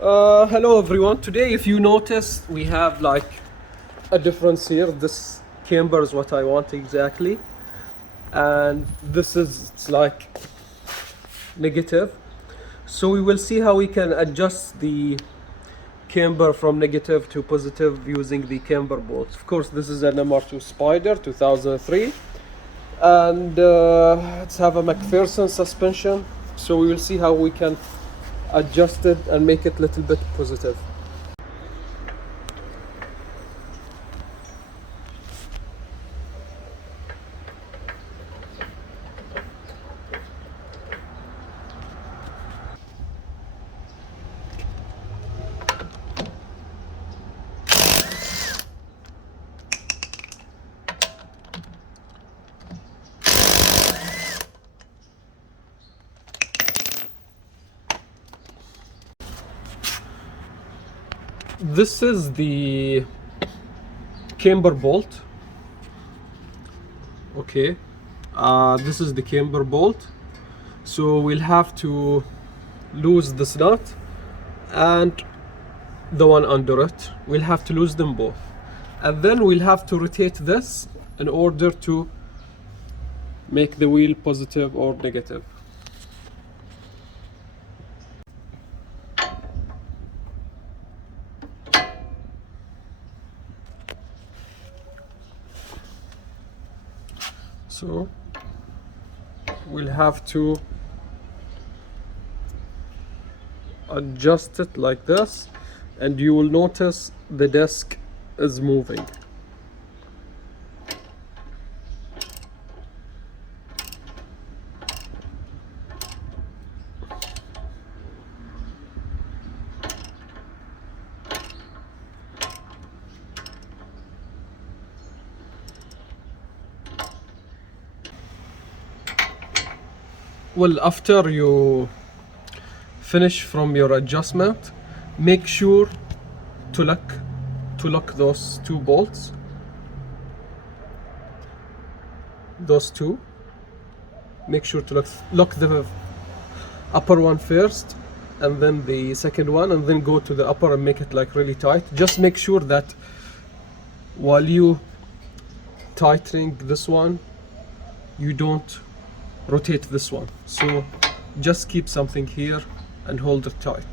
Hello everyone. Today, if you notice, we have like a difference here. This camber is what I want exactly, and this is it's like negative. So we will see how we can adjust the camber from negative to positive using the camber bolts. Of course, this is an mr2 spyder 2003, and let's have a McPherson suspension. So we will see how we can adjust it and make it a little bit positive. This is the camber bolt. Okay, this is the camber bolt. So we'll have to lose this nut and the one under it. We'll have to lose them both, and then we'll have to rotate this in order to make the wheel positive or negative. So we'll have to adjust it like this, and you will notice the disc is moving. Well, after you finish from your adjustment, make sure to lock those two bolts. Those two. Make sure to lock the upper one first, and then the second one, and then go to the upper and make it like really tight. Just make sure that while you tightening this one, you don't rotate this one. So just keep something here and hold it tight.